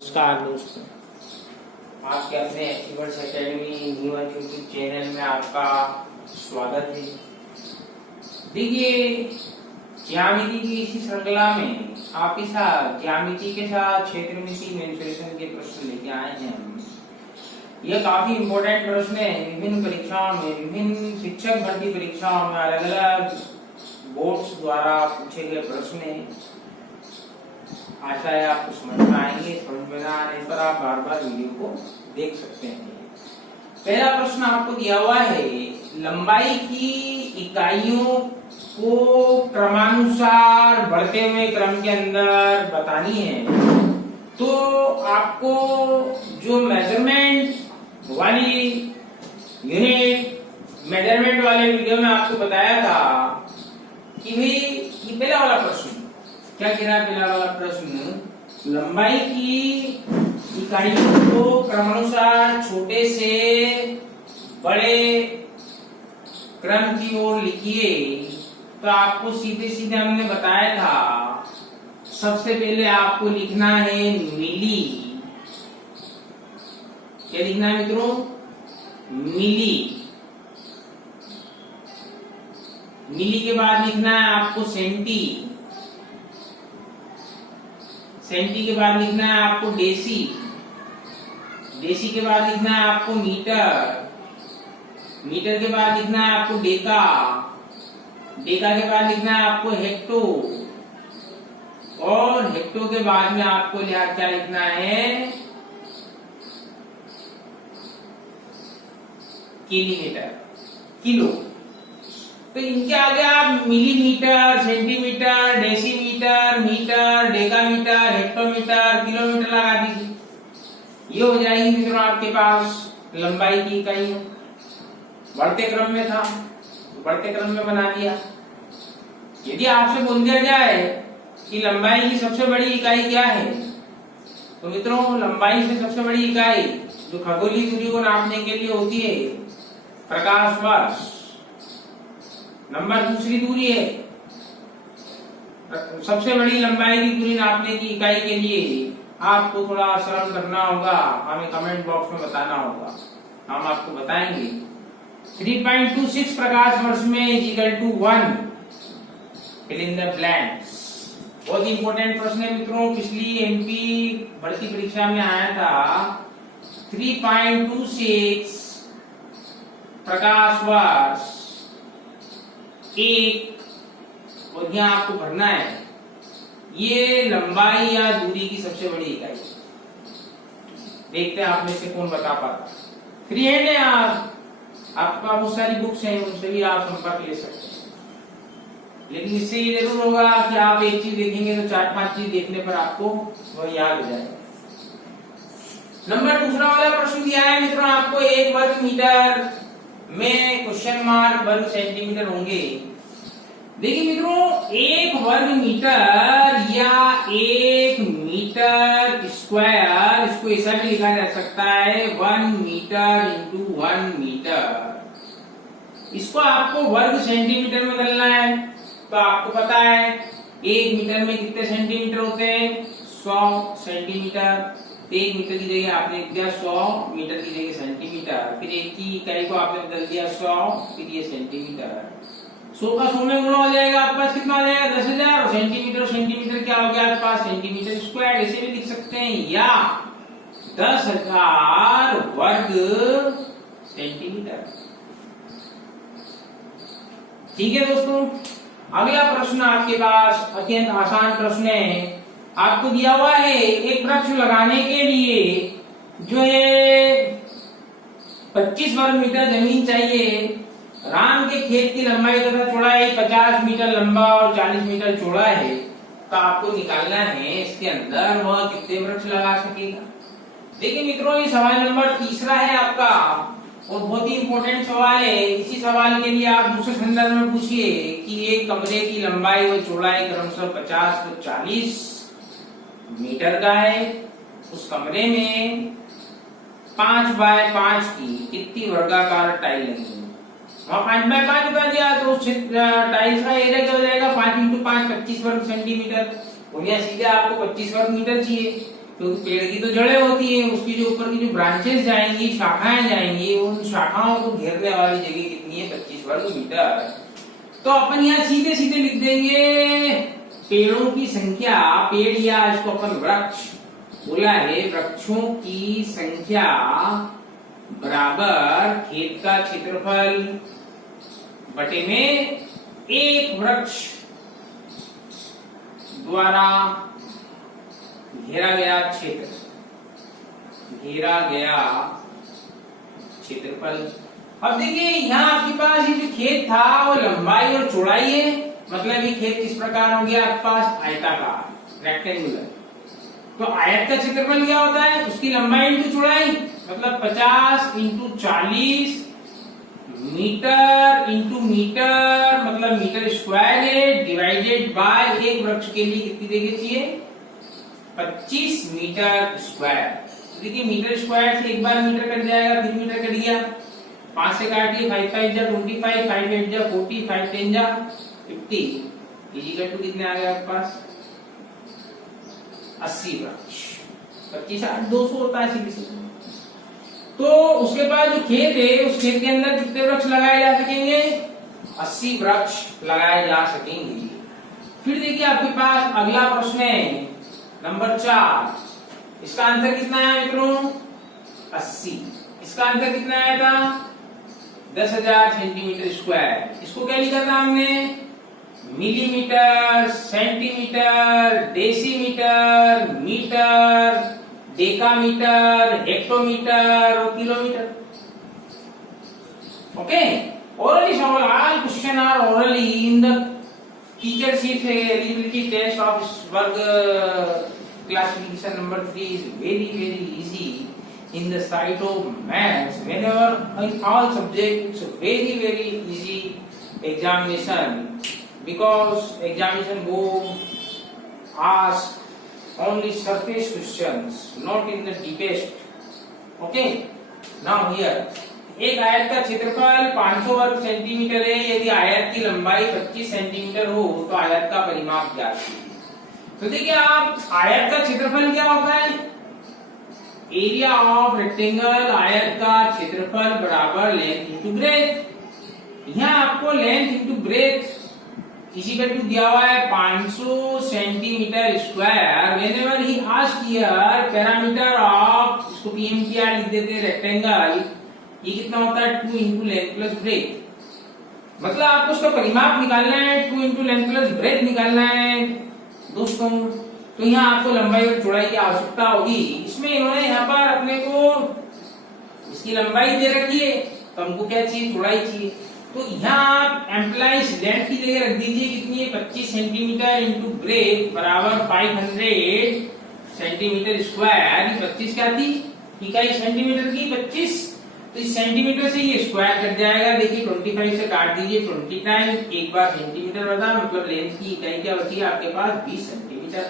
नमस्कार दोस्तों, आपके अपने experts academy newer YouTube channel में आपका स्वागत है। देखिए, ज्यामिति की इसी श्रृंखला में आपके साथ ज्यामिति के साथ क्षेत्रमिति मेंसुरेशन के प्रश्न लेके आए हैं हम। यह काफी इम्पोर्टेंट प्रश्न है। विभिन्न परीक्षाओं में, विभिन्न शिक्षक भर्ती परीक्षाओं में अलग अलग बोर्ड्स द्वारा पूछे गए प्रश्न है। आशा है आपको समझ में आएंगे। समझ में ना आने पर आप बार बार वीडियो को देख सकते हैं। पहला प्रश्न आपको दिया हुआ है, लंबाई की इकाइयों को क्रमानुसार बढ़ते हुए क्रम के अंदर बतानी है। तो आपको जो मेजरमेंट वाली यूनिट, मेजरमेंट वाले वीडियो में आपको बताया था कि भाई ये पहला वाला प्रश्न क्या कह रहा है। पहला वाला प्रश्न, लंबाई की इकाइयों को क्रमानुसार छोटे से बड़े क्रम की ओर लिखिए। तो आपको सीधे सीधे हमने बताया था, सबसे पहले आपको लिखना है मिली। क्या लिखना है मित्रों? मिली। मिली के बाद लिखना है आपको सेंटी। सेंटी के बाद लिखना है आपको डेसी। डेसी के बाद लिखना है आपको मीटर। मीटर के बाद लिखना है आपको डेका। डेका के बाद लिखना है आपको हेक्टो। और हेक्टो के बाद में आपको क्या लिखना है? Kilometre, kilo. तो इनके आगे आप millimetre, centimetre, decimetre, metre, decametre, hectometre, kilometre लगा दीजिए। ये हो जाएगी मित्रों आपके पास लंबाई की इकाई। बढ़ते क्रम में था तो बढ़ते क्रम में बना दिया। यदि आपसे बोल दिया जाए कि लंबाई की सबसे बड़ी इकाई क्या है, तो मित्रों लंबाई से सबसे बड़ी इकाई जो खगोलीय दूरी को नापने के लिए होती है, प्रकाश वर्ष। नंबर दूसरी दूरी है। सबसे बड़ी लंबाई की दूरी नापने की इकाई के लिए आपको थोड़ा श्रम करना होगा, हमें कमेंट बॉक्स में बताना होगा, हम आपको बताएंगे। 3.26 प्रकाश वर्ष में equal to 1। Fill in the blanks. बहुत इंपॉर्टेंट प्रश्न है मित्रों, पिछली एमपी भर्ती परीक्षा में आया था। 3.26 प्रकाश वर्ष एक, और यहाँ आपको भरना है ये लंबाई या दूरी की सबसे बड़ी इकाई। देखते हैं आप में से कौन बता पाता। फ्री हैंड है आप, आपके पास बहुत सारी बुक्स हैं, उनसे भी आप संपर्क ले सकते हैं। लेकिन इससे ये जरूर होगा कि आप एक चीज देखेंगे तो 4-5 चीज देखने पर आपको वह याद हो जाएगा। नंबर दूसरा वाला प्रश्न दिया है मित्रों आपको, 1 वर्ग मीटर में क्वेश्चन मार्क वर्ग सेंटीमीटर होंगे। देखिए मित्रों, 1 वर्ग मीटर या 1 मीटर स्क्वायर, इसको ऐसा भी लिखा जा सकता है 1 मीटर इंटू 1 मीटर। इसको आपको वर्ग सेंटीमीटर में बदलना है। तो आपको पता है 1 मीटर में कितने सेंटीमीटर होते हैं? 100 सेंटीमीटर। 1 मीटर की जगह आपने लिख दिया 100, मीटर की जगह सेंटीमीटर। फिर एक की इकाई को आपने बदल दिया 100, फिर ये सेंटीमीटर। 100 का 100 में गुणा हो जाएगा, आपके पास कितना आ जाएगा? 10,000। और सेंटीमीटर क्या हो गया आपके पास? Centimetre square. ऐसे भी लिख सकते हैं, या 10,000 वर्ग सेंटीमीटर। ठीक है दोस्तों, अगला प्रश्न आपके पास अत्यंत आसान प्रश्न है। आपको दिया हुआ है एक वृक्ष लगाने के लिए जो है 25 वर्ग मीटर जमीन चाहिए। राम के खेत की लंबाई तथा चौड़ाई 50 मीटर लंबा और 40 मीटर चौड़ा है। तो आपको निकालना है इसके अंदर वह कितने वृक्ष लगा सकेगा। देखिए मित्रों, ये सवाल नंबर तीसरा है आपका और बहुत ही इंपॉर्टेंट सवाल है। इसी सवाल के लिए आप दूसरे संदर्भ में पूछिए कि एक कमरे की लंबाई व चौड़ाई क्रमशः 50 व 40 मीटर का है। उस कमरे में 5 बाय 5 की कितनी वर्गाकार टाइल लगी? वहां 5 बाय 5 बता दिया, तो टाइल्स का एरिया क्या हो जाएगा? 5 इंटू 5 25 वर्ग सेंटीमीटर। और यहाँ सीधे आपको 25 वर्ग मीटर चाहिए। क्योंकि पेड़ की तो जड़ें होती हैं, उसकी जो ऊपर की जो ब्रांचेस जाएंगी, शाखाएं जाएंगी, उन शाखाओं को घेरने वाली जगह कितनी है? 25 वर्ग मीटर। तो अपन यहाँ सीधे सीधे लिख देंगे पेड़ों की संख्या, पेड़ या इसको अपन वृक्ष बोला है, वृक्षों की संख्या बराबर खेत का क्षेत्रफल बटे में एक वृक्ष द्वारा घेरा गया क्षेत्र, घेरा गया क्षेत्रफल। अब देखिए यहाँ आपके पास ये जो खेत था वो लंबाई और चौड़ाई है, मतलब ये खेत किस प्रकार हो गया आपके पास? आयताकार, रेक्टेंगुलर। तो आयत का क्षेत्रफल क्या होता है? उसकी लंबाई इंटू चौड़ाई, मतलब 50 इंटू 40 मीटर इंटू मीटर, मतलब मीटर स्क्वायर है, डिवाइडेड बाय एक वृक्ष के लिए कितनी जगह चाहिए? 25 मीटर स्क्वायर। देखिए मीटर स्क्वायर से एक बार मीटर कट जाएगा, फिर मीटर कट गया, 5 से काटिए, 5 5 जा 25, 5 8 जा 40, 5 10 जा 50, इक्वल टू कितने आ गए आपके पास? 80 वृक्ष। 25 8 200 होता है सीधे सीधे। तो उसके बाद जो खेत है, उस खेत के अंदर कितने वृक्ष लगाए जा सकेंगे? 80 वृक्ष लगाए जा सकेंगे। फिर देखिए आपके पास अगला प्रश्न है नंबर 4। इसका आंसर कितना है मित्रों? 80। इसका आंसर कितना आया था? 10,000 सेंटीमीटर स्क्वायर। इसको क्या लिखा था हमने? Millimetre, centimetre, decimetre, metre, decametre, hectometre और kilometre. Okay, orally all question are orally in the teacher sheet. Eligibility test of work classification number 3 is very easy in the side of maths. Whenever in all subjects, it's a very easy examination, because examination go ask only surface questions, not in the deepest. Okay, now here एक आयत का क्षेत्रफल 500 वर्ग centimetre है। यदि आयत की लंबाई 25 सेंटीमीटर हो तो आयत का परिमाप क्या है? तो देखिए आप, आयत का क्षेत्रफल क्या होता है? Area of rectangle. आयत का क्षेत्रफल बराबर लेंथ इंटू ब्रेथ। यहाँ आपको length into breadth equal to दिया हुआ है 500 centimetre square. Whenever he asked here perimeter of, इसको पीएमटीआर लिख देते हैं, रेक्टेंगल, ये कितना होता है? 2 इंटू लेंथ प्लस ब्रेथ। मतलब आपको उसका परिमाप निकालना है, 2 इंटू लेंथ प्लस ब्रेथ निकालना है दोस्तों। तो यहाँ आपको लंबाई और चौड़ाई की आवश्यकता होगी। इसमें इन्होंने यहाँ पर अपने को इसकी लंबाई दे रखी है, तो हमको क्या चाहिए? चौड़ाई चाहिए। तो यहाँ आप एम्प्लाइज लेंथ की जगह रख दीजिए कितनी है? 25 सेंटीमीटर इंटू ब्रेथ बराबर 500 सेंटीमीटर स्क्वायर। 25 क्या थी? इकाई सेंटीमीटर की 25, तो इस सेंटीमीटर से ये स्क्वायर कट जाएगा। देखिए 25 से काट दीजिए 20 टाइम, एक बार सेंटीमीटर बता, मतलब लेंथ की इकाई क्या होती है आपके पास? 20 सेंटीमीटर।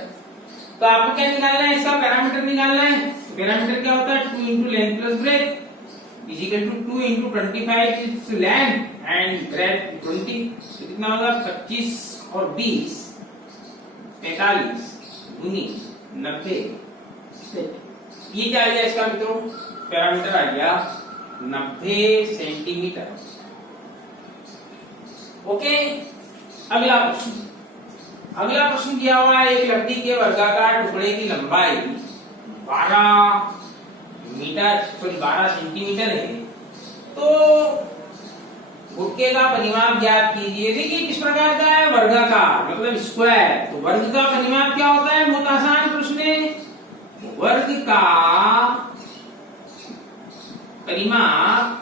तो आपको क्या निकालना है? इसका पैरामीटर निकालना है। पैरामीटर क्या होता है? 2 into length plus breadth is equal to 2 into 25 is length and breadth 20। तो कितना होगा? 25 और 20 45 गुनी 90। ये क्या आ गया इसका मित्रों? पैरामीटर आ गया 90 सेंटीमीटर। ओके, अगला प्रश्न। अगला प्रश्न दिया हुआ है, एक लकड़ी के वर्गाकार टुकड़े की लंबाई 12 सेंटीमीटर है, तो गुटके का परिमाप ज्ञात कीजिए। देखिए किस प्रकार का है? वर्गाकार, मतलब स्क्वायर। तो वर्ग का परिमाप क्या होता है? बहुत आसान प्रश्न है। वर्ग का परिमाप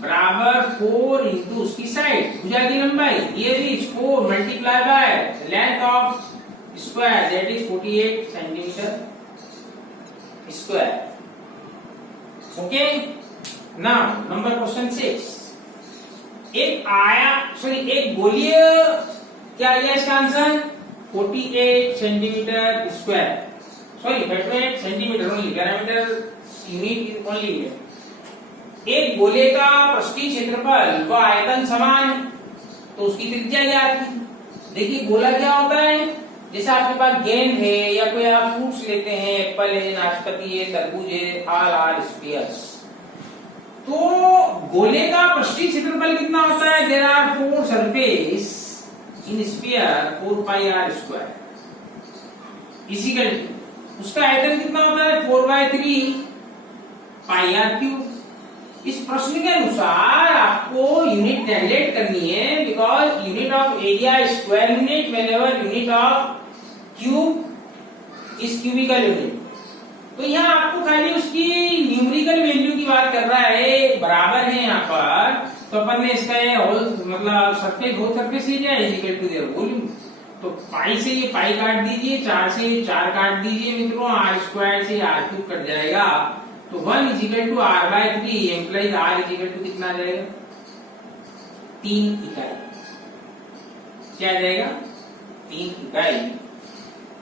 बराबर 4 इंटू उसकी साइड, भुजा की लंबाई, ये is 4 multiply by length of square, that is 48 centimetre square. Okay, now number question 6। एक गोलीय क्या है इसका answer? 48 centimetre square, sorry 48 centimetre only, parameter unit only है। एक गोले का पृष्ठीय क्षेत्रफल व आयतन समान है, तो उसकी त्रिज्या क्या थी? देखिए गोला क्या होता है? जैसे आपके पास गेंद है या कोई आप फ्रूट्स लेते हैं, एप्पल है, नाशपाती है, तरबूज है, ऑल आर स्फीयर्स। तो गोले का पृष्ठीय क्षेत्रफल कितना होता है? There are 4 surface in sphere 4 pi r square equal to, उसका आयतन कितना होता है? 4/3 पाई आर क्यूब। इस प्रश्न के अनुसार आपको यूनिट जनरेट करनी है, because unit of area square unit whenever unit of cube is cubical unit. तो यहाँ आपको खाली उसकी न्यूमेरिकल वैल्यू की बात कर रहा है, बराबर है यहाँ पर। तो अपन ने इसका होल मतलब surface whole surface area is equal to their volume. तो पाई से ये पाई काट दीजिए, 4 से ये 4 काट दीजिए मित्रों, आर स्क्वायर से आर क्यूब कट जाएगा। तो 1 is equal to r/3 implies r is equal to कितना आ जाएगा? 3 इकाई। क्या आ जाएगा? 3 इकाई।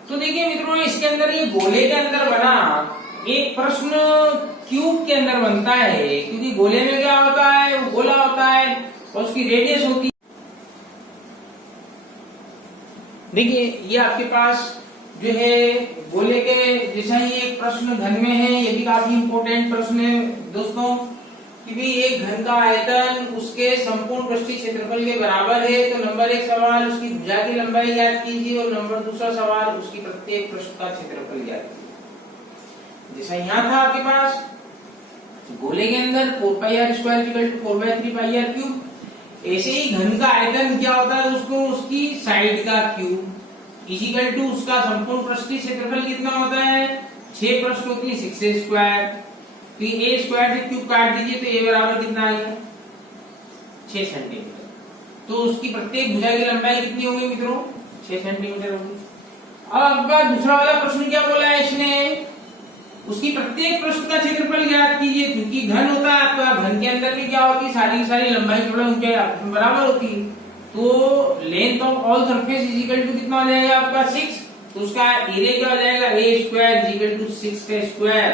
तो देखिए मित्रों, इसके अंदर ये गोले के अंदर बना एक प्रश्न क्यूब के अंदर बनता है, क्योंकि गोले में क्या होता है? वो गोला होता है और उसकी रेडियस होती है। देखिए ये आपके पास जो है गोले के जैसा ही एक प्रश्न घन में है, ये भी काफी इंपॉर्टेंट प्रश्न है दोस्तों, क्योंकि एक घन का आयतन उसके संपूर्ण पृष्ठीय क्षेत्रफल के बराबर है। तो नंबर 1 सवाल उसकी भुजा की लंबाई ज्ञात कीजिए और नंबर 2 सवाल उसकी प्रत्येक पृष्ठ का क्षेत्रफल ज्ञात कीजिए। जैसा यहाँ था आपके पास गोले के अंदर 4 pi r square equal to 4/3 pi r cube, ऐसे ही घन का आयतन क्या होता है दोस्तों? उसकी साइड का क्यूब इक्वल टू उसका संपूर्ण पृष्ठीय क्षेत्रफल कितना होता है? 6 पृष्ठ होती है, 6a स्क्वायर। तो ये a स्क्वायर से क्यूब काट दीजिए तो a बराबर कितना आ गया? 6 सेंटीमीटर। तो उसकी प्रत्येक भुजा की लंबाई कितनी होगी मित्रों? 6 सेंटीमीटर होगी। अब आपका दूसरा वाला प्रश्न क्या बोला है इसने? उसकी प्रत्येक पृष्ठ का क्षेत्रफल ज्ञात कीजिए, क्योंकि घन होता है आपका, घन के अंदर भी क्या होती है? सारी की सारी लंबाई थोड़ा ऊंचाई आपस में बराबर होती है। तो length of all surface is equal to कितना हो जाएगा आपका? 6। तो उसका एरिया क्या हो जाएगा? a square is equal to 6 का स्क्वायर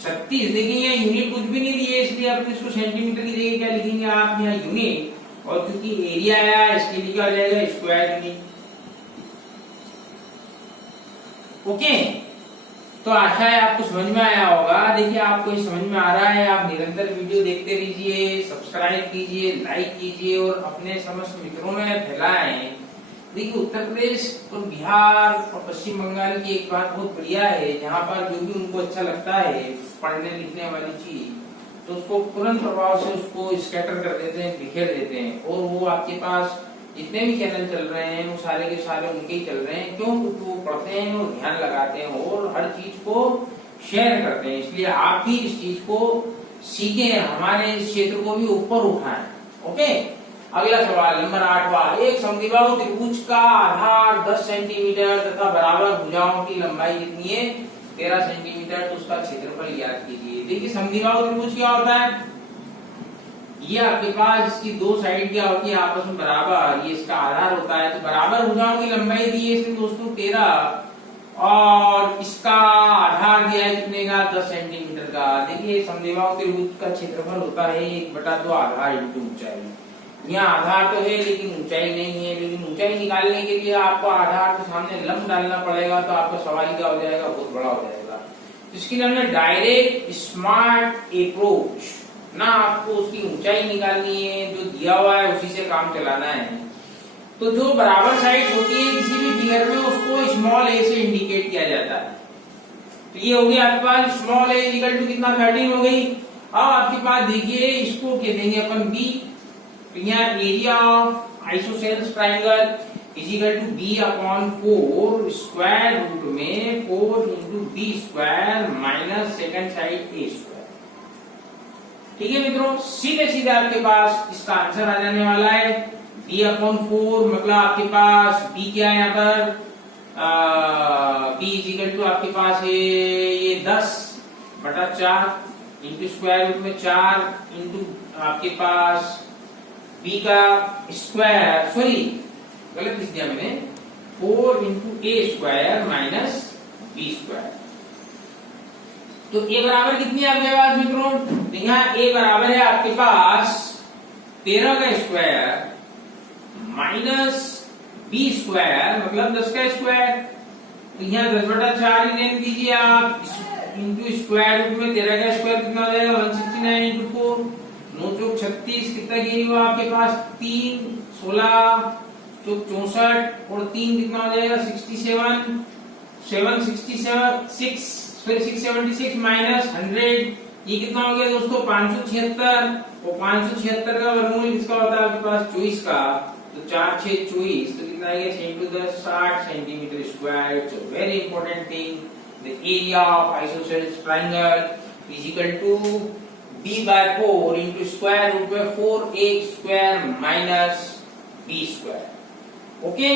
36। देखिए यहाँ यूनिट कुछ भी नहीं दिए, इसलिए आप इसको सेंटीमीटर की जगह क्या लिखेंगे आप? यहाँ यूनिट, और क्योंकि एरिया आया इसके लिए क्या हो जाएगा? Square unit. ओके, तो आशा है आपको समझ में आया होगा। देखिए आपको ये समझ में आ रहा है, आप निरंतर वीडियो देखते रहिए, सब्सक्राइब कीजिए, लाइक कीजिए और अपने समस्त मित्रों में फैलाएं। देखिए उत्तर प्रदेश और बिहार और पश्चिम बंगाल की एक बात बहुत बढ़िया है, जहाँ पर जो भी उनको अच्छा लगता है पढ़ने लिखने वाली चीज, तो उसको तुरंत प्रभाव से उसको स्कैटर कर देते हैं, बिखेर देते हैं। और वो आपके पास जितने भी चैनल चल रहे हैं वो सारे के सारे उनके ही चल रहे हैं। क्यों? क्योंकि वो पढ़ते हैं और ध्यान लगाते हैं और हर चीज को शेयर करते हैं। इसलिए आप भी इस चीज को सीखें, हमारे इस क्षेत्र को भी ऊपर उठाएं। ओके, अगला सवाल नंबर 8वां। एक समद्विबाहु त्रिभुज का आधार 10 सेंटीमीटर तथा बराबर भुजाओं की लंबाई कितनी है? 13 सेंटीमीटर। तो उसका क्षेत्रफल ज्ञात कीजिए। देखिए समद्विबाहु त्रिभुज क्या होता है? ये आपके पास इसकी 2 साइड क्या होती है? आपस में बराबर, ये इसका आधार होता है। तो बराबर भुजाओं की लंबाई दी है इसमें दोस्तों 13, और इसका आधार दिया है कितने का? 10 सेंटीमीटर का। देखिए समद्विबाहु त्रिभुज का क्षेत्रफल होता है 1/2 आधार इंटू ऊंचाई। यहाँ आधार तो है लेकिन ऊंचाई नहीं है, लेकिन ऊंचाई निकालने के लिए आपको आधार के सामने लंब डालना पड़ेगा, तो आपका सवाल क्या हो जाएगा? बहुत बड़ा हो जाएगा। तो इसके लिए हमने डायरेक्ट स्मार्ट अप्रोच ना, आपको उसकी ऊंचाई निकालनी है, जो दिया हुआ है उसी से काम चलाना है। तो जो बराबर साइड होती है किसी भी फिगर में, उसको स्मॉल a से इंडिकेट किया जाता है। तो ये हो गया आपके पास स्मॉल a इक्वल टू कितना? 13 हो गई। अब आपके पास देखिए इसको कह देंगे अपन b। तो यहाँ area of isosceles triangle is equal to b/4 square root में 4 into b square minus second side a square. ठीक है मित्रों, सीधे सीधे आपके पास इसका आंसर आ जाने वाला है b/4। मतलब आपके पास b क्या है यहाँ पर? b इज इक्वल टू आपके पास है ये 10/4 इंटू स्क्वायर रूट में 4 इंटू आपके पास b का स्क्वायर, सॉरी गलत लिख दिया मैंने, 4 into a square minus b square. तो a बराबर कितनी है आपके पास मित्रों? यहाँ a बराबर है आपके पास 13 का स्क्वायर माइनस बी स्क्वायर मतलब 10 का स्क्वायर, तो यहाँ 10/4 ही लेने दीजिए आप, इंटू स्क्वायर रूट में 13 का स्क्वायर कितना हो जाएगा 169 इंटू 4, 9 चौक 36, कितना गेनी हुआ आपके पास 3, 16 चौक 64 और 3 कितना हो जाएगा 67, 766 फिर 676 माइनस 100, ये कितना हो गया दोस्तों 576, और 576 का वर्गमूल किसका होता है आपके पास 24 का, तो 4 6 24, तो कितना आएगा 6 × 10 60 centimetre square. So very important thing, the area of isosceles triangle is equal to b/4 into square root में 4a square minus b square. Okay,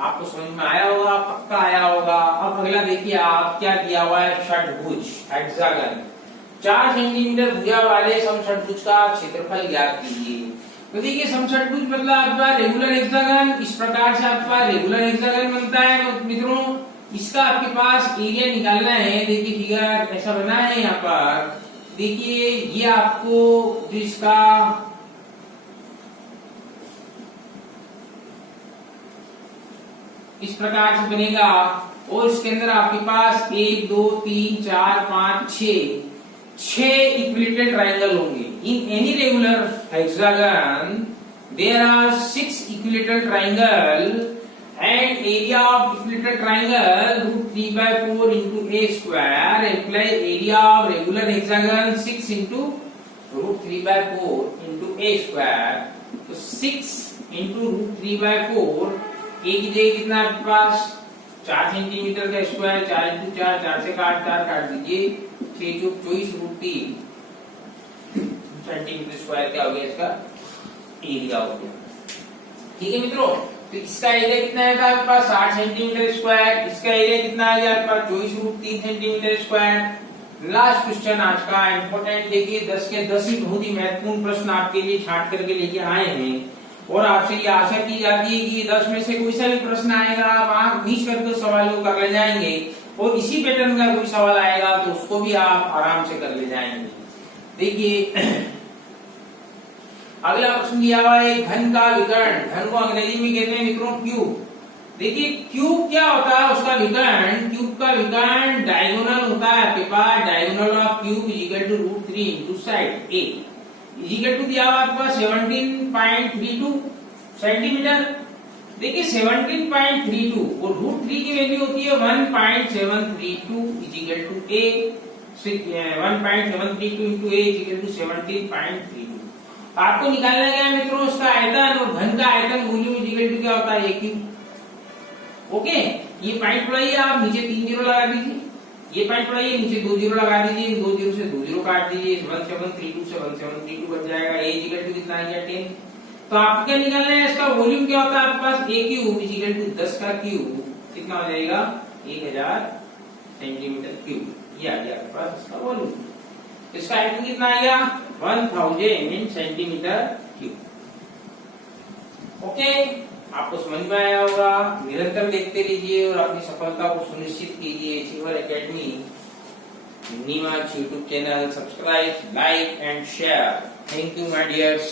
आपको समझ में आया होगा, पक्का आया होगा। अब अगला देखिए आप क्या दिया हुआ है, षटभुज हेक्सागन, 4 सेंटीमीटर भुजा वाले समषटभुज का क्षेत्रफल ज्ञात कीजिए। तो देखिए समषटभुज मतलब आपका रेगुलर हेक्सागन, इस प्रकार से आपका रेगुलर हेक्सागन बनता है मित्रों। इसका आपके पास एरिया निकालना है। देखिए फिगर ऐसा बना है यहाँ पर, देखिए ये आपको जो इसका इस प्रकार से बनेगा, और इसके अंदर आपके पास 1 2 3 4 5 6 इक्विलेटरल ट्रायंगल होंगे। In any regular hexagon there are 6 equilateral triangle and area of equilateral triangle root 3/4 into a square imply area of regular hexagon 6 into root 3/4 into a square। तो 6 into root 3/4 a की जगह कितना आपके पास 4 centimetre का square, 4 into 4 4 से 4 काट दीजिए, 6 चौक 24 root 3 centimetre square क्या हो गया, इसका एरिया हो गया। ठीक है मित्रों, तो इसका एरिया कितना है आपके पास 60 सेंटीमीटर स्क्वायर, इसका एरिया कितना है आपके पास 24 root 3 centimetre square. Last question आज का इंपॉर्टेंट, देखिए 10 के 10 ही बहुत ही महत्वपूर्ण प्रश्न आपके लिए छांट करके लेके आए हैं, और आपसे ये आशा की जाती है कि 10 में से कोई सा भी प्रश्न आएगा आप आंख मीच करके सवाल को कर ले जाएंगे, और इसी पैटर्न का कोई सवाल आएगा तो उसको भी आप आराम से कर ले जाएंगे। देखिए अगला प्रश्न दिया हुआ है, घन का विकर्ण, घन को अंग्रेजी में कहते हैं मित्रों क्यूब। देखिए क्यूब क्या होता है, उसका विकर्ण, क्यूब का विकर्ण डायगोनल होता है आपके पास, diagonal of cube is equal to root 3 into side a is equal to दिया हुआ आपके पास 17.32 सेंटीमीटर। देखिए 17.32 और रूट 3 की वैल्यू होती है 1.732 is equal to a, 1.732 into a is equal to 17.32। आपको निकालना क्या है मित्रों, उसका आयतन, और घन का आयतन वॉल्यूम इज इक्वल टू क्या होता है, क्यूब। ओके, ये पॉइंट उड़ाइए आप, नीचे 3 जीरो लगा दीजिए, ये पॉइंट उड़ाइए, नीचे 2 जीरो लगा दीजिए, 2 जीरो से 2 जीरो काट दीजिए, 1732 से 1732 बच जाएगा, ए इज इक्वल टू कितना आ गया 10। तो आपको क्या निकालना है, इसका वॉल्यूम क्या होता है आपके पास, ए क्यूब इज इक्वल टू 10 का क्यूब कितना हो जाएगा 1000 सेंटीमीटर क्यूब, ये आ गया आपके पास इसका वॉल्यूम। इसका आयतन कितना आएगा 1000 सेंटीमीटर क्यूब। ओके, आपको समझ में आया होगा। निरंतर देखते रहिए और अपनी सफलता को सुनिश्चित कीजिए। Achiever Academy Neemuch YouTube channel subscribe, like and share. Thank you my dears.